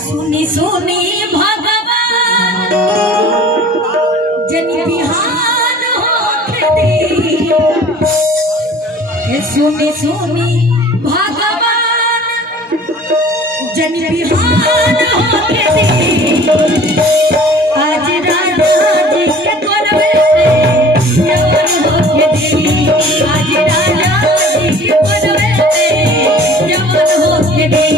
सुनी सुनी भगवान जन बिहान होके दी, सुनी सुनी भगवान जन बिहान होके दी। आज राजा जी के करवे जवान होके दी, आज राजा जी के करवे जवान होके दी।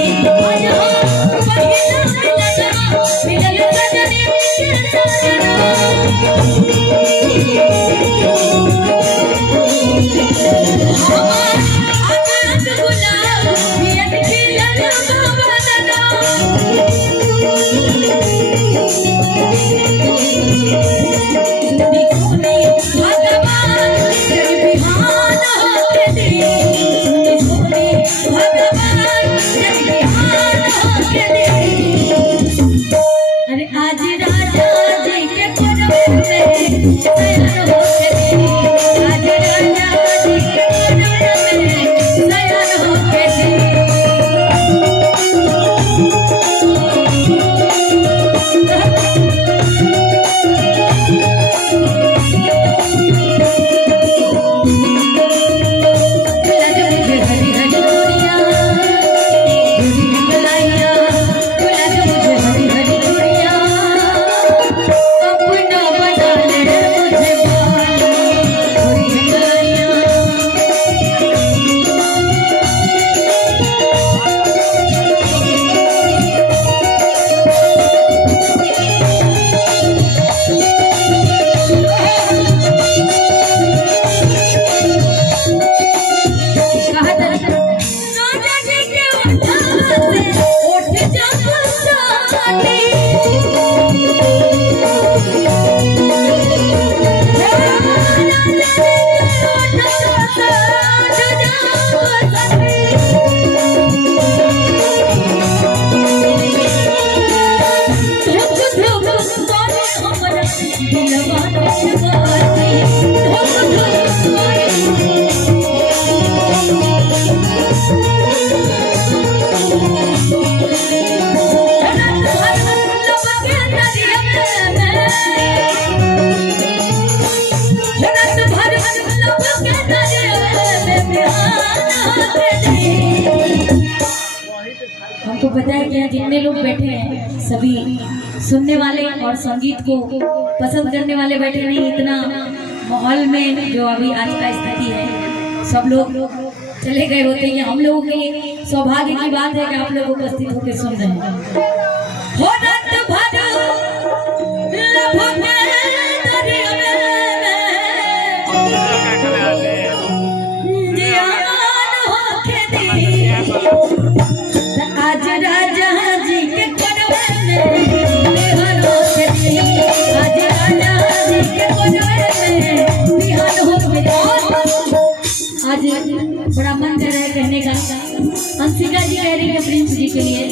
हमको पता है कि जितने लोग बैठे हैं सभी सुनने वाले और संगीत को पसंद करने वाले बैठे नहीं। इतना माहौल में जो अभी आज का स्थिति है सब लोग चले गए होते हैं। हम लोगों के लिए सौभाग्य की बात है कि आप लोग उपस्थित होकर सुन रहे हैं। आज राजा जी के करवे बिहान होके दी, आज राजा जी के करवे बिहान होके दी। आज बड़ा मन कर रहा है कहने का। अंशिका जी कह रही है प्रिंस जी के लिए